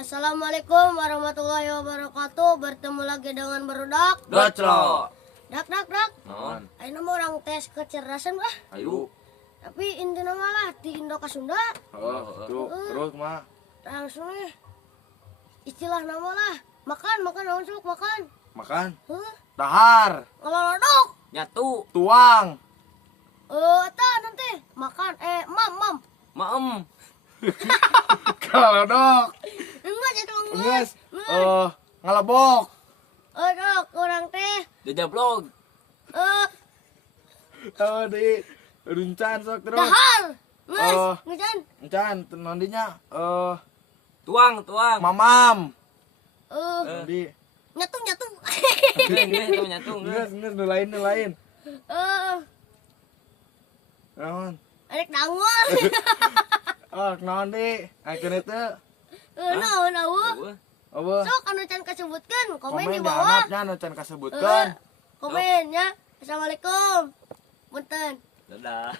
Assalamualaikum warahmatullahi wabarakatuh. Bertemu lagi dengan Barudak. Gacro. Dak. Non. Ayo nama orang tes kecerdasan lah. Ayo. Tapi inti nama lah di Indo ka Sunda. Terus mah. Langsung nih. Istilah nama lah. Makan langsung makan. Makan. Huh? Dahar. Ngelodok. Nyatu, Tuang. Eta nanti makan. Mam. maem, Kelodok. Enggak jadi Nges. Ngalebok. Dok, orang teh. jajablog, Di runcan sok terus. Dahar. Nges, ngejan. Encan nandinya tuang, mamam. Di Nyatu. gini nyatu, nges nu lain. Naon? Adik dangol. Naon di? Akhirnya teh Naon. apa? Sok anu can kasebutkeun, komen di Komen di bawah. handapnya nu can kasebutkeun. Komen ya. Assalamualaikum. Punten. dadah.